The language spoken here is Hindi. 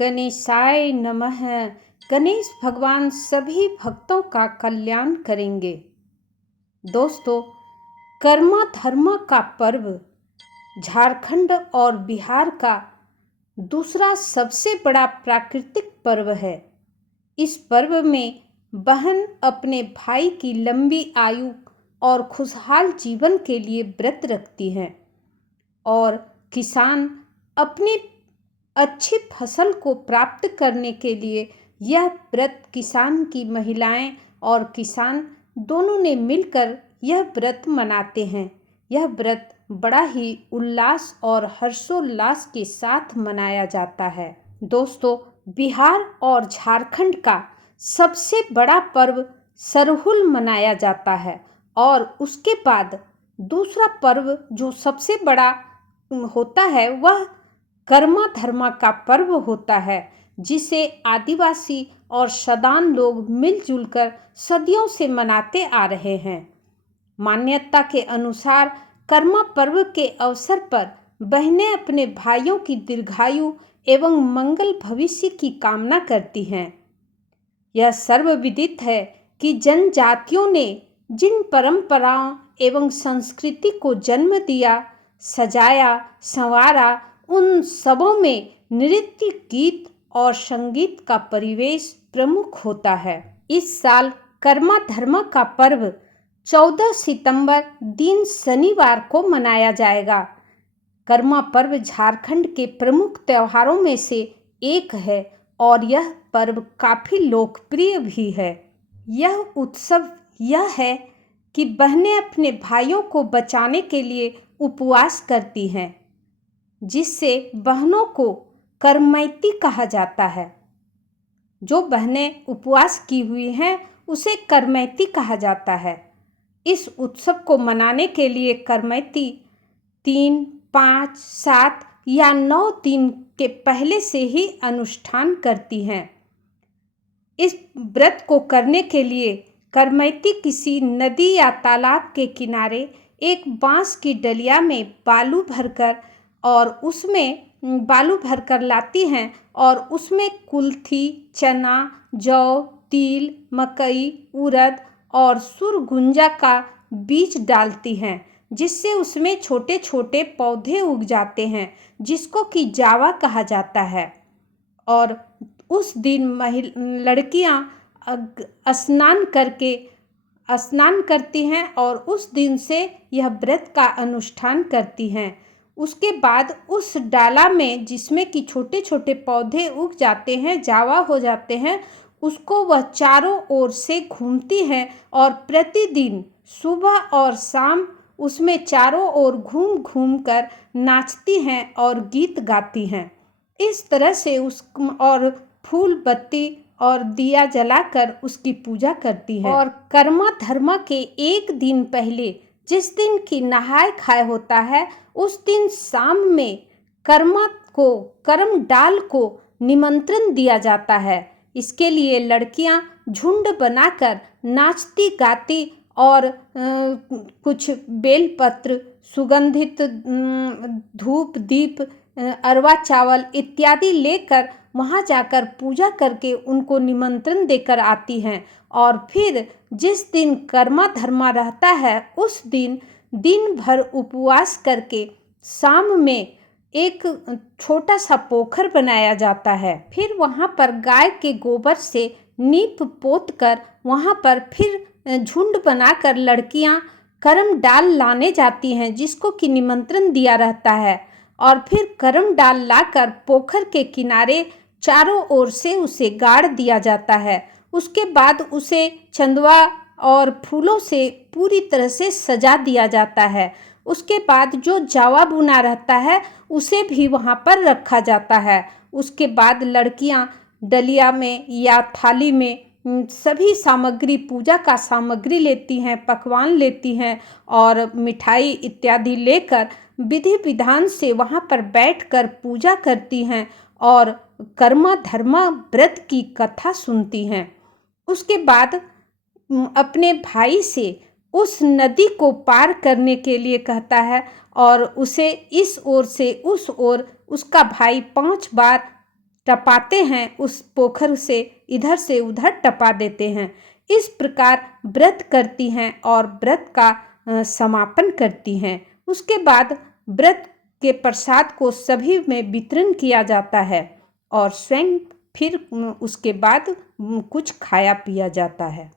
गणेशाय नमः। गणेश भगवान सभी भक्तों का कल्याण करेंगे। दोस्तों, कर्मा धर्मा का पर्व झारखंड और बिहार का दूसरा सबसे बड़ा प्राकृतिक पर्व है। इस पर्व में बहन अपने भाई की लंबी आयु और खुशहाल जीवन के लिए व्रत रखती हैं और किसान अपनी अच्छी फसल को प्राप्त करने के लिए यह व्रत किसान की महिलाएं और किसान दोनों ने मिलकर यह व्रत मनाते हैं। यह व्रत बड़ा ही उल्लास और हर्षोल्लास के साथ मनाया जाता है। दोस्तों, बिहार और झारखंड का सबसे बड़ा पर्व सरहुल मनाया जाता है और उसके बाद दूसरा पर्व जो सबसे बड़ा होता है वह कर्मा धर्मा का पर्व होता है, जिसे आदिवासी और सदान लोग मिलजुल कर सदियों से मनाते आ रहे हैं। मान्यता के अनुसार कर्मा पर्व के अवसर पर बहनें अपने भाइयों की दीर्घायु एवं मंगल भविष्य की कामना करती हैं। यह सर्वविदित है कि जनजातियों ने जिन परंपराओं एवं संस्कृति को जन्म दिया, सजाया, संवारा, उन सबों में नृत्य, गीत और संगीत का परिवेश प्रमुख होता है। इस साल कर्मा धर्मा का पर्व 14 सितंबर दिन शनिवार को मनाया जाएगा। कर्मा पर्व झारखंड के प्रमुख त्योहारों में से एक है और यह पर्व काफी लोकप्रिय भी है। यह उत्सव यह है कि बहनें अपने भाइयों को बचाने के लिए उपवास करती हैं, जिससे बहनों को करमैती कहा जाता है। जो बहनें उपवास की हुई हैं उसे करमैती कहा जाता है। इस उत्सव को मनाने के लिए करमैती 3, 5, 7 या 9 दिन के पहले से ही अनुष्ठान करती हैं। इस व्रत को करने के लिए करमैती किसी नदी या तालाब के किनारे एक बांस की डलिया में बालू भरकर लाती हैं और उसमें कुल्थी, चना, जौ, तिल, मकई, उड़द और सुरगुंजा का बीज डालती हैं, जिससे उसमें छोटे छोटे पौधे उग जाते हैं, जिसको कि जावा कहा जाता है। और उस दिन लड़कियां स्नान करती हैं और उस दिन से यह व्रत का अनुष्ठान करती हैं। उसके बाद उस डाला में जिसमें कि छोटे छोटे पौधे उग जाते हैं, जावा हो जाते हैं, उसको वह चारों ओर से घूमती हैं और प्रतिदिन सुबह और शाम उसमें चारों ओर घूम घूम कर नाचती हैं और गीत गाती हैं। इस तरह से और फूल बत्ती और दिया जलाकर उसकी पूजा करती है। और कर्मा धर्मा के एक दिन पहले जिस दिन की नहाय खाए होता है, उस दिन शाम में कर्म डाल को निमंत्रण दिया जाता है। इसके लिए लड़कियां झुंड बनाकर नाचती गाती और कुछ बेलपत्र, सुगंधित धूप दीप, अरवा चावल इत्यादि लेकर वहां जाकर पूजा करके उनको निमंत्रण देकर आती हैं। और फिर जिस दिन कर्मा धर्मा रहता है उस दिन भर उपवास करके शाम में एक छोटा सा पोखर बनाया जाता है। फिर वहां पर गाय के गोबर से नीप पोत कर वहां पर फिर झुंड बनाकर लड़कियां कर्म डाल लाने जाती हैं, जिसको कि निमंत्रण दिया रहता है। और फिर कर्म डाल लाकर पोखर के किनारे चारों ओर से उसे गाड़ दिया जाता है। उसके बाद उसे चंदवा और फूलों से पूरी तरह से सजा दिया जाता है। उसके बाद जो जावा बुना रहता है उसे भी वहाँ पर रखा जाता है। उसके बाद लड़कियाँ डलिया में या थाली में सभी सामग्री, पूजा का सामग्री लेती हैं, पकवान लेती हैं और मिठाई इत्यादि लेकर विधि विधान से वहाँ पर बैठकर पूजा करती हैं और कर्मा धर्मा व्रत की कथा सुनती हैं। उसके बाद अपने भाई से उस नदी को पार करने के लिए कहता है और उसे इस ओर से उस ओर उसका भाई 5 बार टपाते हैं, उस पोखर से उधर टपा देते हैं। इस प्रकार व्रत करती हैं और व्रत का समापन करती हैं। उसके बाद व्रत के प्रसाद को सभी में वितरण किया जाता है और स्वयं फिर उसके बाद कुछ खाया पिया जाता है।